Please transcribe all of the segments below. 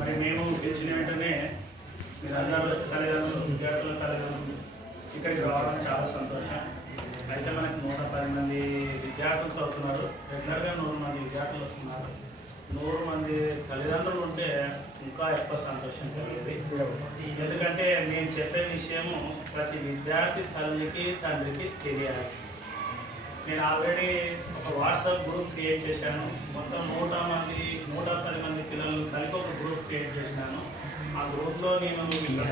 మరి మేము గెలిచిన వెంటనే మీరందరూ తల్లిదండ్రులు విద్యార్థుల తల్లిదండ్రులు ఇక్కడికి రావడం చాలా సంతోషం. అయితే మనకు 110 మంది విద్యార్థులు చదువుతున్నారు, రెగ్యులర్గా 100 మంది విద్యార్థులు వస్తున్నారు. 100 మంది తల్లిదండ్రులు ఉంటే ఇంకా ఎక్కువ సంతోషం కలిగేది. ఎందుకంటే నేను చెప్పే విషయము ప్రతి విద్యార్థి తల్లికి తండ్రికి తెలియాలి. నేను ఆల్రెడీ ఒక వాట్సాప్ గ్రూప్ క్రియేట్ చేశాను. మొత్తం 110 మంది పిల్లలు కలిపి ఒక గ్రూప్ క్రియేట్ చేశాను. ఆ గ్రూప్లో నేను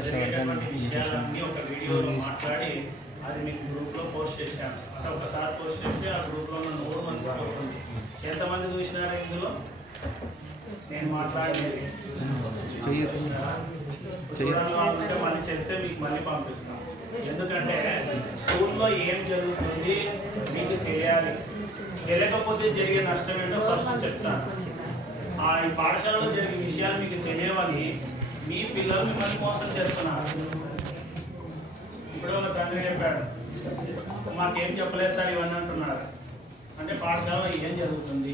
జరిగేటువంటి విషయాలన్నీ ఒక వీడియోలో మాట్లాడి అది మీకు గ్రూప్లో పోస్ట్ చేశాను. అంటే ఒకసారి పోస్ట్ చేస్తే ఆ గ్రూప్లో ఉన్న 100 మంది సపోర్ట్ ఉంది. ఎంతమంది చూసినారు ఇందులో నేను మాట్లాడేది? చూడాలంటే మళ్ళీ చెప్తే మీకు మళ్ళీ పంపిస్తాను. ఎందుకంటే స్కూల్లో ఏం జరుగుతుంది మీకు తెలియాలి. తెలియకపోతే జరిగే నష్టం ఏంటో ఫస్ట్ చెప్తాను. ఈ పాఠశాలలో జరిగే విషయాలు మీకు తెలియవని మీ పిల్లలు మిమ్మల్ని మోసం చేస్తున్నారు. ఇప్పుడు ఒక తండ్రి చెప్పాడు, మాకేం చెప్పలేదు సార్ ఇవన్నీ అంటున్నారు. అంటే పాఠశాలలో ఏం జరుగుతుంది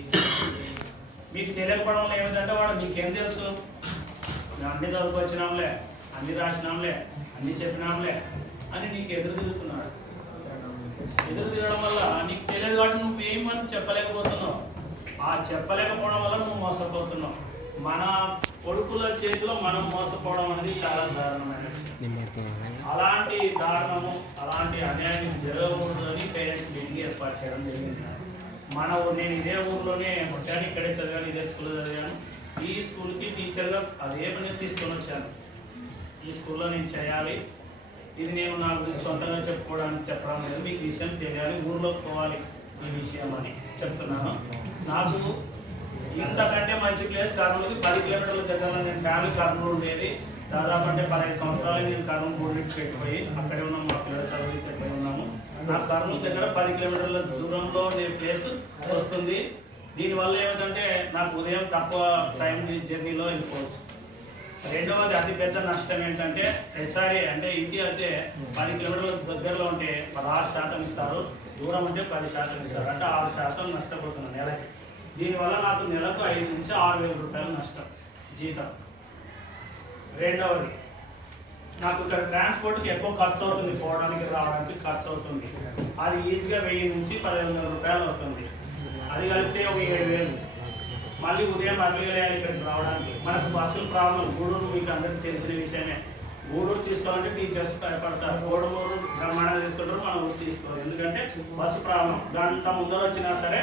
మీకు తెలియకపోవడంలో ఏమిటంటే వాడు మీకేం తెలుసు, మేము అన్నీ చదువుకొచ్చినాంలే, అన్నీ రాసినాంలే, అన్నీ చెప్పినాంలే అని నీకు ఎదురు తిరుగుతున్నాడు. ఎదురు తిరగడం వల్ల నీకు తెలియదు కాబట్టి నువ్వేమని చెప్పలేకపోతున్నావు. ఆ చెప్పలేకపోవడం వల్ల నువ్వు మోసపోతున్నావు. మన కొడుకుల చేతిలో మనం మోసపోవడం అనేది చాలా దారుణమైన విషయం. అలాంటి దారుణము, అలాంటి అన్యాయం జరగకూడదు అని పేరెంట్స్ మీటింగ్ ఏర్పాటు చేయడం జరిగింది. నేను ఇదే ఊర్లోనే పుట్టాను, ఇక్కడే చదివాను, ఇదే స్కూల్లో చదివాను. ఈ స్కూల్కి టీచర్గా అదే పని తీసుకొని వచ్చాను. ఈ స్కూల్లో నేను చేయాలి, ఇది నేను నా గురించి సొంతంగా చెప్పుకోవడానికి చెప్పడం లేదు, మీకు విషయం తెలియాలి, ఊర్లోకి పోవాలి ఈ విషయం అని చెప్తున్నాను. నాకు ఇంతకంటే మంచి ప్లేస్ కర్నూలుకి 10 కిలోమీటర్ల దగ్గరలో నేను ఫ్యామిలీ కర్నూలు ఉండేది. దాదాపు అంటే 15 సంవత్సరాలు నేను కర్నూలు బోర్డుకి పెట్టిపోయి అక్కడే ఉన్నాము, మా పిల్లల చదువుకి పెట్టిపోయి ఉన్నాము. నాకు కర్నూలు దగ్గర 10 కిలోమీటర్ల దూరంలో నేను ప్లేస్ వస్తుంది. దీనివల్ల ఏమిటంటే నాకు ఉదయం తక్కువ టైం జర్నీలో వెళ్ళిపోవచ్చు. రెండవది అతిపెద్ద నష్టం ఏంటంటే హెచ్ఆర్ఏ అంటే ఇంటి అయితే 10 కిలోమీటర్ల దగ్గరలో ఉంటే 16% ఇస్తారు, దూరం ఉంటే 10% ఇస్తారు. అంటే 6% నష్టపోతున్నాను నెలకి. దీనివల్ల నాకు నెలకు 5 నుంచి 6 వేల రూపాయలు నష్టం జీతం. రెండవది నాకు ఇక్కడ ట్రాన్స్పోర్ట్కి ఎక్కువ ఖర్చు అవుతుంది, పోవడానికి రావడానికి ఖర్చు అవుతుంది. అది ఈజీగా 1000 నుంచి 1500 రూపాయలు అవుతుంది. అది కలిపితే ఒక 7000. మళ్ళీ ఉదయం అర్లీగా ఇక్కడికి రావడానికి మనకు బస్సులు ప్రాబ్లం. గూడూరు మీకు అందరికీ తెలిసిన విషయమే. గూడూరు తీసుకోవాలంటే టీచర్స్ భయపడతారు, కోడుమూరు బ్రహ్మాండంగా తీసుకుంటారు, మన ఊరు తీసుకోవాలి. ఎందుకంటే బస్సు ప్రాబ్లం. గంట ముందర వచ్చినా సరే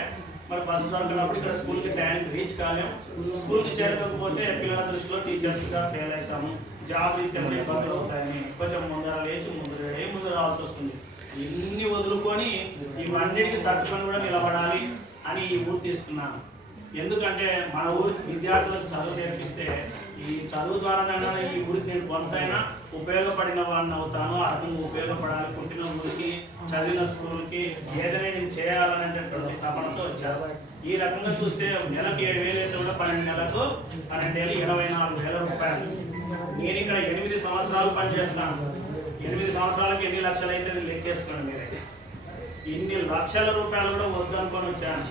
మరి బస్సు దొరకనప్పుడు ఇక్కడ స్కూల్కి టైంకి రీచ్ కాలేము. స్కూల్కి చేరకపోతే పిల్లల దృష్టిలో టీచర్స్గా ఫెయిల్ అవుతాము, జాబ్ రీత్యా ఇబ్బందులు అవుతాయని కొంచెం ముందర లేచి ముందు రావాల్సి వస్తుంది. ఇన్ని వదులుకొని ఇవన్నిటికి తట్టుకొని కూడా నిలబడాలి అని ఈ ఊరు తీసుకున్నాను. ఎందుకంటే మన ఊరికి విద్యార్థులకు చదువు నేర్పిస్తే ఈ చదువు ద్వారానైనా ఈ ఊరికి నేను కొంతైనా ఉపయోగపడిన వాడిని అవుతాను, అర్థంగా ఉపయోగపడాలి. పుట్టిన ఊరికి, చదివిన స్కూల్కి ఏదైనా నేను చేయాలనేటటువంటి తపనతో వచ్చాను. ఈ రకంగా చూస్తే నెలకు 7,000 వేస్తే కూడా 12 నెలలకు 12 ఏళ్ళు 24,000 రూపాయలు. నేను ఇక్కడ 8 సంవత్సరాలు పనిచేస్తాను. 8 సంవత్సరాలకు ఎన్ని లక్షలు అయితే లెక్కేసుకోండి మీరే. ఇన్ని లక్షల రూపాయలు కూడా వద్దనుకొని వచ్చాను.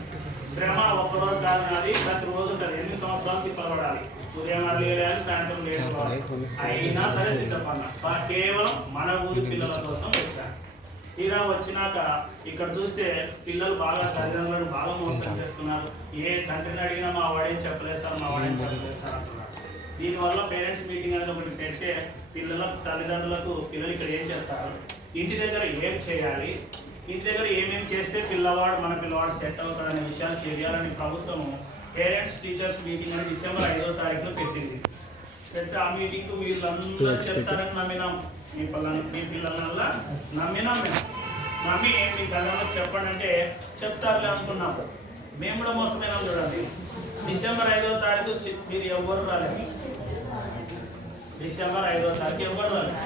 శ్రమ ఒక్కరోజు కాదు, నాది ప్రతిరోజు ఉంటుంది. 8 సంవత్సరాలు తిప్పబడాలి. ఉదయం లేయాలి, సాయంత్రం లేకపోవాలి. అయినా సరే సిద్ధపడినా కేవలం మన ఊరి పిల్లల కోసం వచ్చాను. తీరా వచ్చినాక ఇక్కడ చూస్తే పిల్లలు బాగా తల్లిదండ్రులను బాగా మోసం చేస్తున్నారు. ఏ తండ్రిని అడిగినా మా వాడేం చెప్పలేదు సార్, మా వాడేం చెప్పలేదు సార్ అంటున్నారు. దీనివల్ల పేరెంట్స్ మీటింగ్ అనేది ఒకటి పెడితే పిల్లలకు తల్లిదండ్రులకు పిల్లలు ఇక్కడ ఏం చేస్తారు, ఇంటి దగ్గర ఏం చేయాలి, ఇంటి దగ్గర ఏమేమి చేస్తే మన పిల్లవాడు సెట్ అవుతాడనే విషయాలు తెలియాలని ప్రభుత్వం పేరెంట్స్ టీచర్స్ మీటింగ్ అని డిసెంబర్ 5వ తారీఖున పెట్టింది. పెడితే ఆ మీటింగ్కు వీళ్ళందరూ చెప్తారని నమ్మినాం. మీ పిల్లల నమ్మి మీ గతంలో చెప్పండి అంటే చెప్తారులే అనుకున్నాం. మేము కూడా మోసమైనాం. చూడండి, డిసెంబర్ 5వ తారీఖు మీరు ఎవరు రాలేదు. డిసెంబర్ 5వ తారీఖు ఎవరు రాలేదు.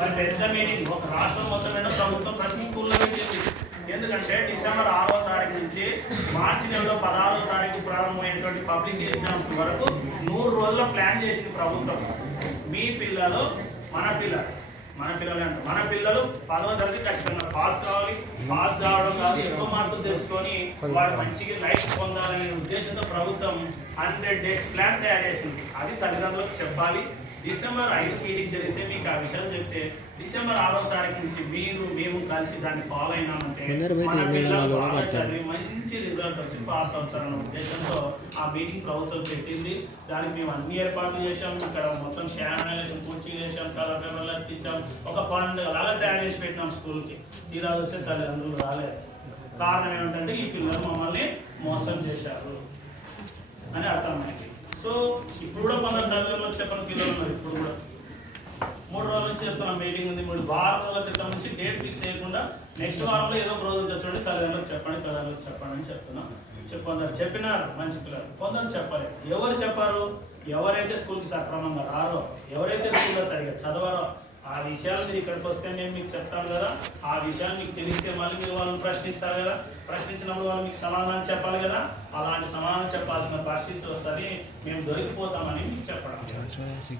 మరి పెద్ద మీటింగ్ ఒక రాష్ట్రం మొత్తం మీద ప్రభుత్వం ప్రతి స్కూల్లో పెట్టింది. ఎందుకంటే డిసెంబర్ 6వ తారీఖు నుంచి మార్చి నెలలో 16వ తారీఖు ప్రారంభమైనటువంటి పబ్లిక్ ఎగ్జామ్స్ వరకు 100 రోజుల ప్లాన్ చేసింది ప్రభుత్వం. మీ పిల్లలు మన పిల్లలు మన పిల్లలే అంటారు. మన పిల్లలు 10వ తరగతి ఖచ్చితంగా పాస్ కావాలి. పాస్ కావడం కాదు, ఎక్కువ మార్కులు తెచ్చుకొని వాడు మంచిగా లైఫ్ పొందాలనే ఉద్దేశంతో ప్రభుత్వం 100 days ప్లాన్ తయారు చేసింది. అది తల్లిదండ్రులకు చెప్పాలి. డిసెంబర్ 5 మీటింగ్ జరిగితే మీకు ఆ విషయాలు చెప్తే డిసెంబర్ 6వ తారీఖు నుంచి మేము కలిసి దాన్ని ఫాలో అయినామంటే మన పిల్లలు బాగా చదివి మంచి రిజల్ట్ వచ్చి పాస్ అవుతారన్న ఉద్దేశంతో ఆ మీటింగ్ ప్రభుత్వం పెట్టింది. దానికి మేము అన్ని ఏర్పాట్లు చేసాం. ఇక్కడ మొత్తం శానిటైజేషన్ కోచింగ్ చేసాం, కలర్ పేపర్లు అర్పించాం, ఒక పండుగ లాగా తయారు చేసి పెట్టినాం స్కూల్కి. తీరా వస్తే తల్లిదండ్రులు రాలేదు. కారణం ఏమిటంటే ఈ పిల్లలు మమ్మల్ని మోసం చేశారు అని అర్థమైంది. సో ఇప్పుడు కూడా కొందరు తల్లిదండ్రులకు చెప్పని పిల్లలు ఉన్నారు. ఇప్పుడు కూడా 3 రోజుల నుంచి చెప్తున్నా, మీటింగ్ ఉంది. 3 వారం రోజుల క్రితం నుంచి డేట్ ఫిక్స్ చేయకుండా నెక్స్ట్ వారంలో ఏదో ఒక రోజు తెచ్చండి, తల్లిదండ్రులకు చెప్పండి అని చెప్తున్నా. కొందరు చెప్పినారు మంచి పిల్లలు, కొందరు చెప్పలేదు. ఎవరు చెప్పారు? ఎవరైతే స్కూల్కి సక్రమంగా రారో, ఎవరైతే స్కూల్లో సరిగా చదవారో ఆ విషయాలు మీరు ఇక్కడికి వస్తే నేను మీకు చెప్తాను కదా. ఆ విషయాలు మీకు తెలిస్తే మళ్ళీ మీరు వాళ్ళని ప్రశ్నిస్తారు కదా. ప్రశ్నించినప్పుడు వాళ్ళు మీకు సమాధానం చెప్పాలి కదా. అలాంటి సమాధానం చెప్పాల్సిన పరిస్థితి వస్తుంది. మేము దొరికిపోతామని మీకు చెప్పడం.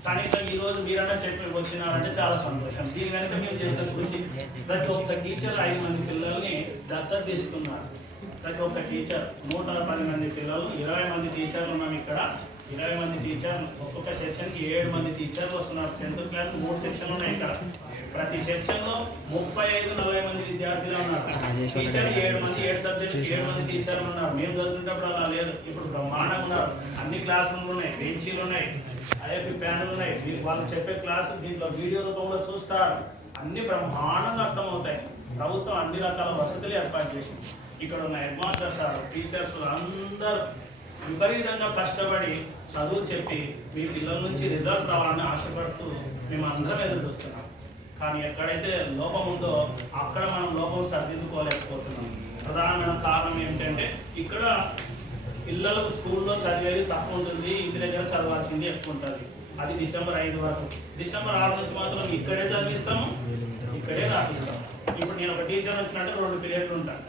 కనీసం ఈ రోజు మీరన్నా చెప్పి వచ్చినారంటే చాలా సంతోషం. దీని వెనక మేము చేసిన కృషి. ప్రతి ఒక్క టీచర్ 5 మంది పిల్లల్ని దత్తత తీసుకున్నారు. ప్రతి ఒక్క టీచర్ 110 మంది పిల్లలు, 20 మంది టీచర్లు ఉన్నాం ఇక్కడ. 20 మంది టీచర్లు, ఒక్కొక్క సెక్షన్కి 7 మంది టీచర్లు వస్తున్నారు. 10th క్లాస్ 3 సెక్షన్లు ఉన్నాయి ఇక్కడ. ప్రతి సెక్షన్లో 35-40 మంది విద్యార్థులు ఉన్నారు. టీచర్ 7 మంది, 7 సబ్జెక్టు 7 మంది టీచర్లు ఉన్నారు. మేము చదువుతున్నప్పుడు అలా లేదు. ఇప్పుడు బ్రహ్మాండంగా ఉన్నారు. అన్ని క్లాస్ రూమ్లు ఉన్నాయి, బెంచీలు ఉన్నాయి, ఐఎఫ్పి ప్యానల్ ఉన్నాయి. వాళ్ళు చెప్పే క్లాసు దీంట్లో వీడియో రూపంలో చూస్తారు. అన్ని బ్రహ్మాండంగా అర్థమవుతాయి. ప్రభుత్వం అన్ని రకాల వసతులు ఏర్పాటు చేసింది. ఇక్కడ ఉన్న హెడ్ మాస్టర్స్, టీచర్స్ అందరూ విపరీతంగా కష్టపడి చదువు చెప్పి మీ పిల్లల నుంచి రిజల్ట్ రావాలని ఆశపడుతూ మేము అందరం ఎదురు చూస్తున్నాం. కానీ ఎక్కడైతే లోపం ఉందో అక్కడ మనం లోపం సరిదిద్దుకోలేకపోతున్నాం. ప్రధానమైన కారణం ఏంటంటే ఇక్కడ పిల్లలకు స్కూల్లో చదివేది తక్కువ ఉంటుంది, ఇంటి దగ్గర చదవాల్సింది ఎక్కువ ఉంటుంది. అది డిసెంబర్ 5 వరకు. డిసెంబర్ 6 నుంచి మాత్రం ఇక్కడే చదివిస్తాము, ఇక్కడే రాపిస్తాము. ఇప్పుడు నేను ఒక టీచర్ వచ్చినట్టు 2 పీరియడ్లు ఉంటాను.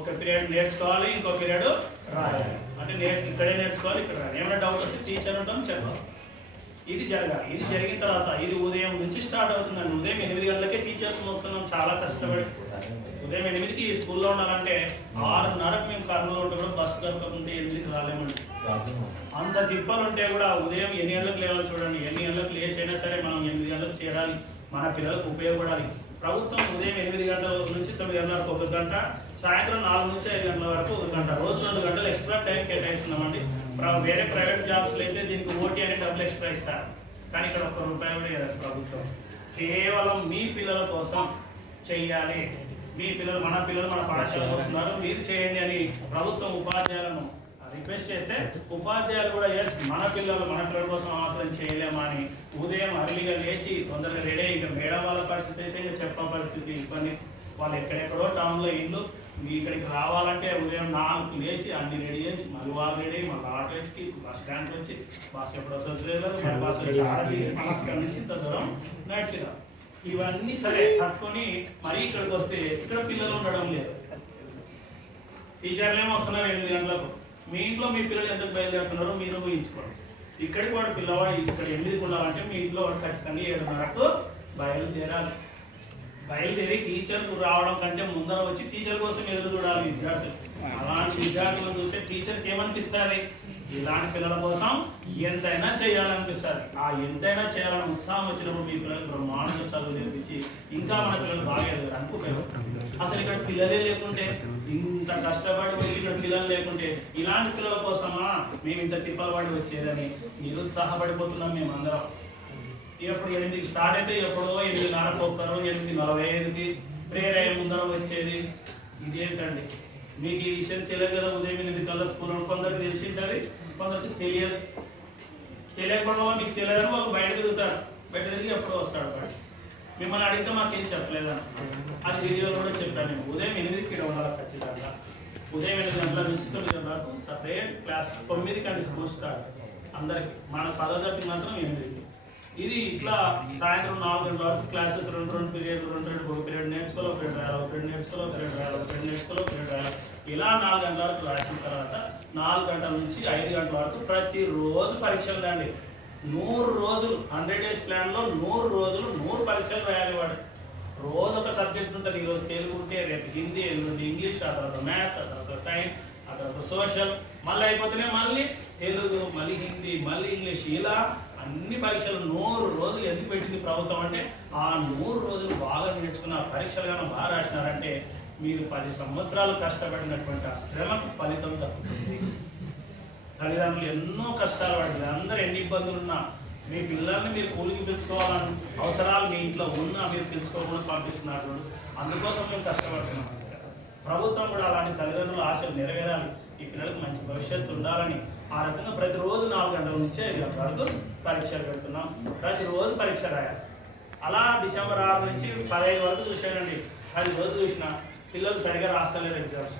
ఒక పీరియడ్ నేర్చుకోవాలి, ఇంకో పీరియడ్ రాయాలి. అంటే ఇక్కడే నేర్చుకోవాలి, ఇక్కడ రాయాలి. ఏమైనా డౌట్ వస్తే టీచర్ ఉంటాం చెప్పాలి. ఇది జరగాలి. ఇది జరిగిన తర్వాత ఇది ఉదయం నుంచి స్టార్ట్ అవుతుందండి. ఉదయం 8 గంటలకే టీచర్స్ వస్తున్నాం చాలా కష్టపడి. ఉదయం 8కి స్కూల్లో ఉండాలంటే 6:30కు మేము కర్నూలు ఉంటే కూడా బస్సు దొరకకుంటే 8కి రాలేమండి. అంత తిప్పలు ఉంటే కూడా ఉదయం ఎన్ని గంటలకు లేవాలి చూడండి. ఎన్ని గంటలకు లేచైనా సరే మనం 8 గంటలకు చేరాలి, మన పిల్లలకు ఉపయోగపడాలి. ప్రభుత్వం ఉదయం 8 గంటల నుంచి 9 గంటలకు 1 గంట, సాయంత్రం 4 నుంచి 5 గంటల వరకు 1 గంట, రోజు 2 గంటలు ఎక్స్ట్రా టైం కేటాయిస్తున్నామండి. వేరే ప్రైవేట్ జాబ్స్లో అయితే దీనికి ఓటీ అనే డబ్బులు ఎక్స్ట్రా ఇస్తారు. కానీ ఇక్కడ ₹1 కూడా ఇవ్వదు ప్రభుత్వం. కేవలం మీ పిల్లల కోసం చెయ్యాలి. మీ పిల్లలు మన పాఠశాలకు వస్తున్నారు, మీరు చేయండి అని ప్రభుత్వం ఉపాధ్యాయులను రిక్వెస్ట్ చేస్తే ఉపాధ్యాయులు కూడా మన పిల్లల కోసం మాత్రం చేయలేమా అని ఉదయం అర్లీగా లేచి తొందరగా రెడీ. ఇక మేడం వాళ్ళ పరిస్థితి అయితే ఇంకా చెప్ప పరిస్థితి ఇబ్బంది. వాళ్ళు ఎక్కడెక్కడో టౌన్లో ఇల్లు, ఇక్కడికి రావాలంటే ఉదయం 4కు లేచి అన్ని రెడీ చేసి మళ్ళీ వాళ్ళు రెడీ, మళ్ళీ ఆటో వచ్చి బస్ స్టాండ్కి వచ్చి బస్ ఎప్పుడు వస్తుంది మరి బస్ వచ్చి ఆడది మళ్ళీ అక్కడి నుంచి ఇంత దూరం నడిచిరా. ఇవన్నీ సరే కట్టుకొని మరీ ఇక్కడికి వస్తే ఇక్కడ పిల్లలు ఉండడం లేదు. టీచర్లు ఏమో వస్తున్నారు 8 గంటలకు. మీ ఇంట్లో మీ పిల్లలు ఎందుకు బయలుదేరుతున్నారో మీరు ఊహించుకోండి. ఇక్కడికి వాడు పిల్లవాడు ఇక్కడ 8కి ఉండాలంటే మీ ఇంట్లో వాడు ఖచ్చితంగా 7:30కు బయలుదేరాలి. బయలుదేరి టీచర్కు రావడం కంటే ముందర వచ్చి టీచర్ కోసం ఎదురు చూడాలి విద్యార్థులు. అలాంటి విద్యార్థులను చూస్తే టీచర్కి ఏమనిపిస్తుంది? ఇలాంటి పిల్లల కోసం ఎంతైనా చేయాలనిపిస్తుంది. ఆ ఎంతైనా చేయాలని ఉత్సాహం వచ్చినప్పుడు మీ పిల్లలు బ్రహ్మాండంగా చదువు నేర్పించి ఇంకా మన పిల్లలు బాగా ఎదుగుతారు అనుకుంటారు. అసలు ఇక్కడ పిల్లలే లేకుంటే, ఇంత కష్టపడి వచ్చి ఇక్కడ పిల్లలు లేకుంటే ఇలాంటి పిల్లల కోసమా మేము ఇంత తిప్పలు పడి వచ్చేదని నిరుత్సాహపడిపోతున్నాం మేమందరం. ఎప్పుడు 8కి స్టార్ట్ అయితే ఎప్పుడో 8:30కు ఒక్కరు, 8:45కి ప్రేయర్ అయ్యే ముందర వచ్చేది. ఇదేంటండి? మీకు ఈ విషయం తెలియదు కదా. ఉదయం 8 కల్లా స్కూల్ కొందరికి తెలిసి ఉంటుంది, కొందరికి తెలియదు. తెలియకుండా మీకు తెలియదని వాళ్ళు బయట తిరుగుతారు. బయట తిరిగి ఎప్పుడో వస్తాడు వాడు. మిమ్మల్ని అడిగితే మాకేం చెప్పలేదని అది వీడియోలో కూడా చెప్పాను. నేను ఉదయం 8కి ఇక్కడ ఉండాలి ఖచ్చితంగా. ఉదయం 8 గంటల నుంచి 9 గంటల వరకు సపరేట్ క్లాస్. 9కి స్కూల్ స్టార్ట్ అందరికి. మన 10వ తరగతి మాత్రం 8కి. ఇది ఇట్లా సాయంత్రం 4 గంటల వరకు క్లాసెస్ 2 పీరియడ్లు, 2 పీరియడ్ నేర్చుకోవాలి, 1 పీరియడ్ రాయాలి, 1 పీరియడ్ నేర్చుకోవాలి, 1 పీరియడ్ రాయాలి, 1 పీరియడ్ నేర్చుకోవాలి, 1 పీరియడ్ రాయాలి. ఇలా 4 గంటల వరకు రాసిన తర్వాత 4 గంటల నుంచి 5 గంటల వరకు ప్రతిరోజు పరీక్షలు రండి. 100 రోజులు 100 days ప్లాన్లో 100 రోజులు 100 పరీక్షలు రాయాలి వాడు. రోజు ఒక సబ్జెక్ట్ ఉంటుంది. ఈరోజు తెలుగు ఉంటే రేపు హిందీ, ఎల్లుండి ఇంగ్లీష్, ఆ తర్వాత మ్యాథ్స్, ఆ తర్వాత సైన్స్, ఆ తర్వాత సోషల్, మళ్ళీ అయిపోతేనే మళ్ళీ తెలుగు, మళ్ళీ హిందీ, మళ్ళీ ఇంగ్లీష్, ఇలా అన్ని పరీక్షలు 100 రోజులు ఎందుకు పెట్టింది ప్రభుత్వం అంటే ఆ 100 రోజులు బాగా నేర్చుకున్న పరీక్షలు కానీ బాగా రాసినారంటే మీరు 10 సంవత్సరాలు కష్టపడినటువంటి ఆ శ్రమకు ఫలితం దక్కుతుంది. తల్లిదండ్రులు ఎన్నో కష్టాలు పడింది, అందరూ ఎన్ని ఇబ్బందులు ఉన్నా మీ పిల్లల్ని మీరు కూలికి పిలుచుకోవాలని అవసరాలు మీ ఇంట్లో ఉన్నా మీరు పిలుచుకోకుండా పంపిస్తున్నారు. అందుకోసం మేము కష్టపడుతున్నాం. ప్రభుత్వం కూడా అలాంటి తల్లిదండ్రుల ఆశలు నెరవేరాలి, ఈ పిల్లలకు మంచి భవిష్యత్తు ఉండాలని ఆ రకంగా ప్రతిరోజు 4 గంటల నుంచి 5 గంటల వరకు పరీక్షలు పెడుతున్నాం. ప్రతిరోజు పరీక్ష రాయాలి. అలా డిసెంబర్ 6 నుంచి 15 వరకు చూసానండి. 10 రోజులు చూసిన పిల్లలు సరిగా రాస్తలేరు ఎగ్జామ్స్.